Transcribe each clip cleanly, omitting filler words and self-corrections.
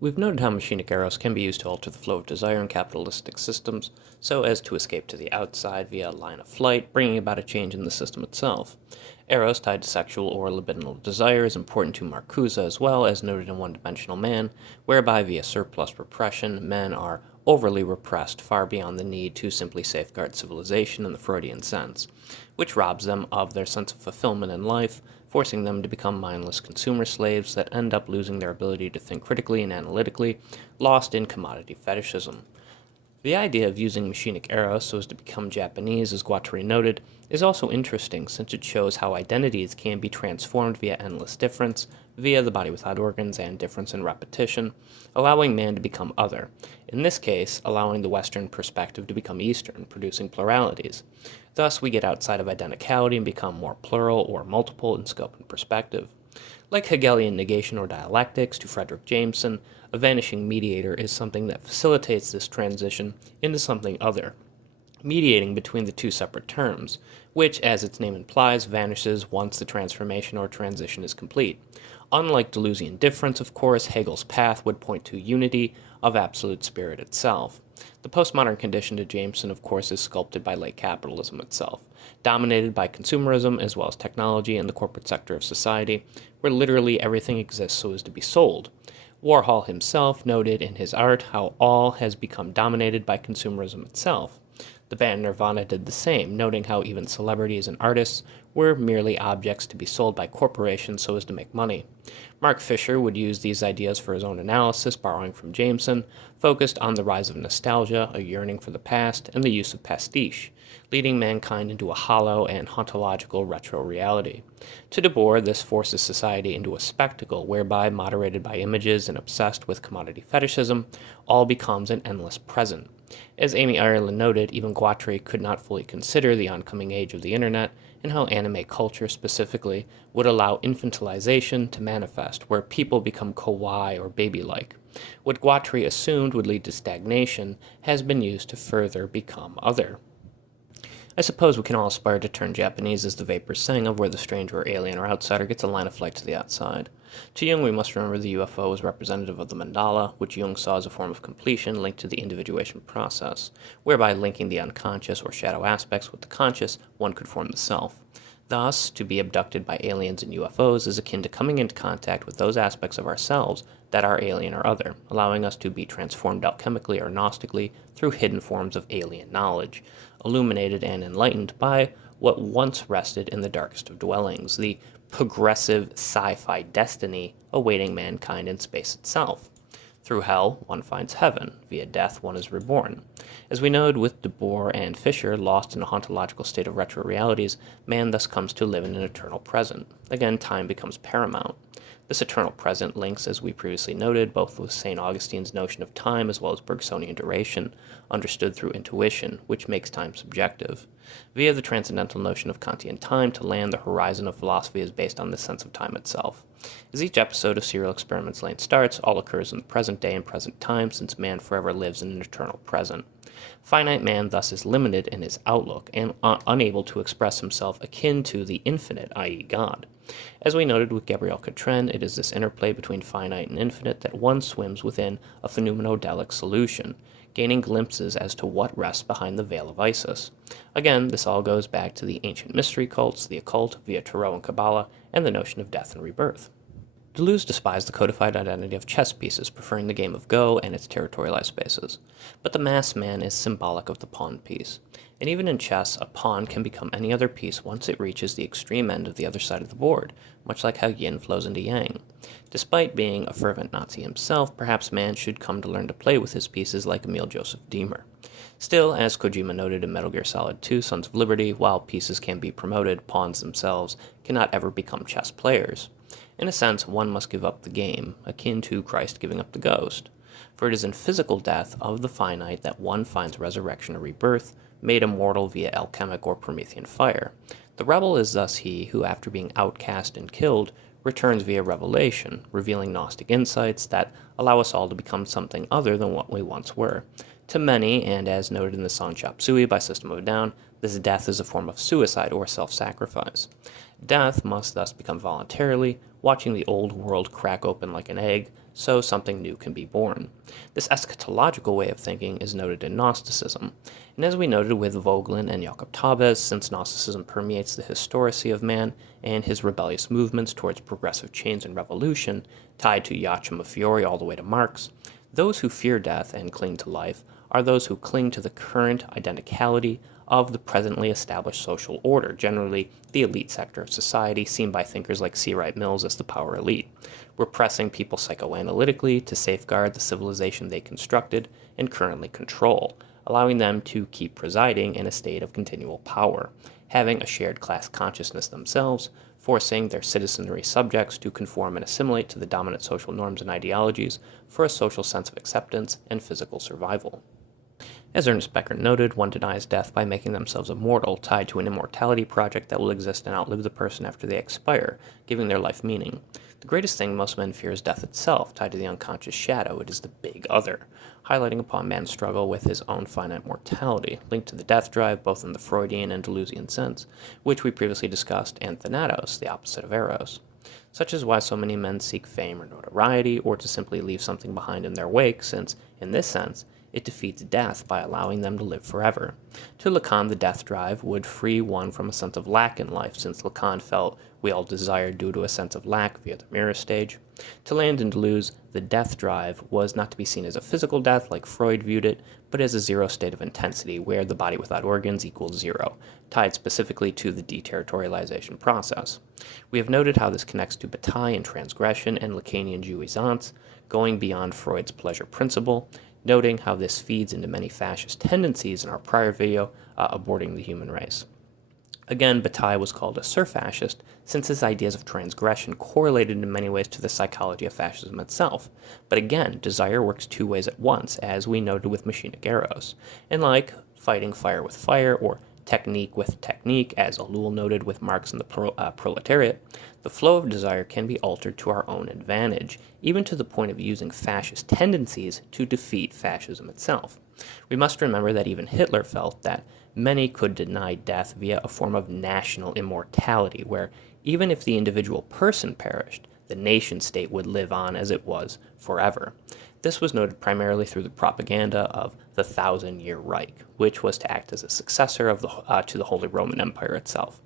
We've noted how machinic eros can be used to alter the flow of desire in capitalistic systems, so as to escape to the outside via a line of flight, bringing about a change in the system itself. Eros tied to sexual or libidinal desire is important to Marcuse as well, as noted in One Dimensional Man, whereby via surplus repression, men are overly repressed far beyond the need to simply safeguard civilization in the Freudian sense, which robs them of their sense of fulfillment in life, forcing them to become mindless consumer slaves that end up losing their ability to think critically and analytically, lost in commodity fetishism. The idea of using machinic eros so as to become Japanese, as Guattari noted, is also interesting since it shows how identities can be transformed via endless difference, via the body without organs and difference in repetition, allowing man to become other. In this case, allowing the Western perspective to become Eastern, producing pluralities. Thus, we get outside of identicality and become more plural or multiple in scope and perspective. Like Hegelian negation or dialectics to Frederick Jameson, a vanishing mediator is something that facilitates this transition into something other, mediating between the two separate terms, which, as its name implies, vanishes once the transformation or transition is complete. Unlike Deleuzian difference, of course, Hegel's path would point to unity of absolute spirit itself. The postmodern condition to Jameson, of course, is sculpted by late capitalism itself, dominated by consumerism as well as technology and the corporate sector of society, where literally everything exists so as to be sold. Warhol himself noted in his art how all has become dominated by consumerism itself. The band Nirvana did the same, noting how even celebrities and artists were merely objects to be sold by corporations so as to make money. Mark Fisher would use these ideas for his own analysis, borrowing from Jameson, focused on the rise of nostalgia, a yearning for the past, and the use of pastiche, leading mankind into a hollow and hauntological retro-reality. To De Boer, this forces society into a spectacle whereby, moderated by images and obsessed with commodity fetishism, all becomes an endless present. As Amy Ireland noted, even Guattari could not fully consider the oncoming age of the internet and how anime culture specifically would allow infantilization to manifest, where people become kawaii or baby-like. What Guattari assumed would lead to stagnation has been used to further become other. I suppose we can all aspire to turn Japanese as the vapors sang of, where the stranger or alien or outsider gets a line of flight to the outside. To Jung, we must remember the UFO is representative of the mandala, which Jung saw as a form of completion linked to the individuation process, whereby linking the unconscious or shadow aspects with the conscious, one could form the self. Thus, to be abducted by aliens and UFOs is akin to coming into contact with those aspects of ourselves that are alien or other, allowing us to be transformed alchemically or gnostically through hidden forms of alien knowledge, illuminated and enlightened by what once rested in the darkest of dwellings, the progressive sci-fi destiny awaiting mankind in space itself. Through hell, one finds heaven. Via death, one is reborn. As we noted with De Boer and Fisher, lost in a hauntological state of retro-realities, man thus comes to live in an eternal present. Again, time becomes paramount. This eternal present links, as we previously noted, both with St. Augustine's notion of time as well as Bergsonian duration, understood through intuition, which makes time subjective. Via the transcendental notion of Kantian time, to land the horizon of philosophy is based on the sense of time itself. As each episode of Serial Experiments Lane starts, all occurs in the present day and present time, since man forever lives in an eternal present. Finite man thus is limited in his outlook and unable to express himself akin to the infinite, i.e. God. As we noted with Gabriel Catren, it is this interplay between finite and infinite that one swims within a phenomenodelic solution, gaining glimpses as to what rests behind the veil of Isis. Again, this all goes back to the ancient mystery cults, the occult, via Tarot and Kabbalah, and the notion of death and rebirth. Deleuze despised the codified identity of chess pieces, preferring the game of Go and its territorialized spaces. But the mass man is symbolic of the pawn piece. And even in chess, a pawn can become any other piece once it reaches the extreme end of the other side of the board, much like how yin flows into yang. Despite being a fervent Nazi himself, perhaps man should come to learn to play with his pieces like Emil Joseph Diemer. Still, as Kojima noted in Metal Gear Solid 2 Sons of Liberty, while pieces can be promoted, pawns themselves cannot ever become chess players. In a sense, one must give up the game, akin to Christ giving up the ghost. For it is in physical death of the finite that one finds resurrection or rebirth, made immortal via alchemic or Promethean fire. The rebel is thus he who, after being outcast and killed, returns via revelation, revealing Gnostic insights that allow us all to become something other than what we once were. To many, and as noted in the song Chop Suey by System of a Down, this death is a form of suicide or self-sacrifice. Death must thus become voluntarily, watching the old world crack open like an egg, so something new can be born. This eschatological way of thinking is noted in Gnosticism, and as we noted with Vogelin and Jakob Taubes, since Gnosticism permeates the historicity of man and his rebellious movements towards progressive change and revolution, tied to Joachim of Fiore all the way to Marx, those who fear death and cling to life are those who cling to the current identicality of the presently established social order, generally the elite sector of society, seen by thinkers like C. Wright Mills as the power elite, repressing people psychoanalytically to safeguard the civilization they constructed and currently control, allowing them to keep presiding in a state of continual power, having a shared class consciousness themselves, forcing their citizenry subjects to conform and assimilate to the dominant social norms and ideologies for a social sense of acceptance and physical survival. As Ernest Becker noted, one denies death by making themselves immortal, tied to an immortality project that will exist and outlive the person after they expire, giving their life meaning. The greatest thing most men fear is death itself, tied to the unconscious shadow. It is the big other, highlighting upon man's struggle with his own finite mortality, linked to the death drive, both in the Freudian and Deleuzian sense, which we previously discussed, and thanatos, the opposite of eros. Such is why so many men seek fame or notoriety, or to simply leave something behind in their wake, since, in this sense, it defeats death by allowing them to live forever. To Lacan, the death drive would free one from a sense of lack in life, since Lacan felt we all desire due to a sense of lack via the mirror stage. To Land and Deleuze, the death drive was not to be seen as a physical death like Freud viewed it, but as a zero state of intensity, where the body without organs equals zero, tied specifically to the deterritorialization process. We have noted how this connects to bataille and transgression and Lacanian jouissance, going beyond Freud's pleasure principle, noting how this feeds into many fascist tendencies in our prior video, aborting the human race. Again, Bataille was called a surfascist, since his ideas of transgression correlated in many ways to the psychology of fascism itself. But again, desire works two ways at once, as we noted with machinic eros. And like fighting fire with fire, or technique with technique, as Ellul noted with Marx and the proletariat, the flow of desire can be altered to our own advantage, even to the point of using fascist tendencies to defeat fascism itself. We must remember that even Hitler felt that many could deny death via a form of national immortality, where even if the individual person perished, the nation-state would live on as it was forever. This was noted primarily through the propaganda of the Thousand-Year Reich, which was to act as a successor of to the Holy Roman Empire itself.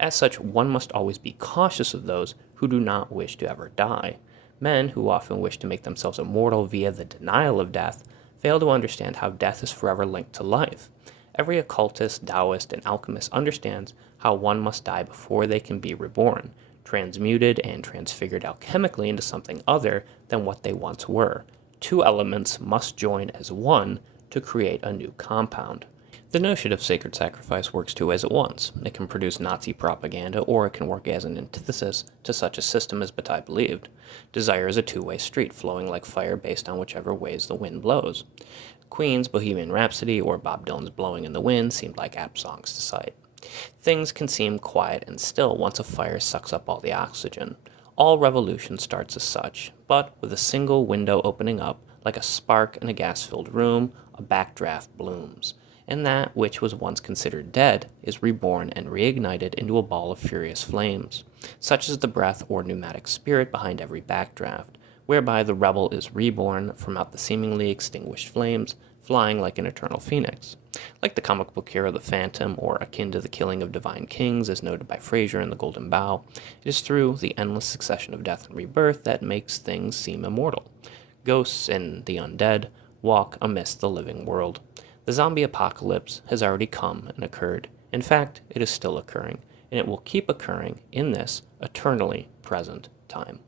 As such, one must always be cautious of those who do not wish to ever die. Men who often wish to make themselves immortal via the denial of death fail to understand how death is forever linked to life. Every occultist, Taoist, and alchemist understands how one must die before they can be reborn, transmuted and transfigured alchemically into something other than what they once were. Two elements must join as one to create a new compound. The notion of sacred sacrifice works two ways at once. It can produce Nazi propaganda, or it can work as an antithesis to such a system as Bataille believed. Desire is a two-way street, flowing like fire based on whichever ways the wind blows. Queen's Bohemian Rhapsody or Bob Dylan's Blowing in the Wind seemed like apt songs to cite. Things can seem quiet and still once a fire sucks up all the oxygen. All revolution starts as such, but with a single window opening up, like a spark in a gas-filled room, a backdraft blooms, and that which was once considered dead is reborn and reignited into a ball of furious flames. Such is the breath or pneumatic spirit behind every backdraft, whereby the rebel is reborn from out the seemingly extinguished flames, flying like an eternal phoenix. Like the comic book hero The Phantom, or akin to the killing of divine kings, as noted by Fraser in The Golden Bough, it is through the endless succession of death and rebirth that makes things seem immortal. Ghosts and the undead walk amidst the living world. The zombie apocalypse has already come and occurred. In fact, it is still occurring, and it will keep occurring in this eternally present time.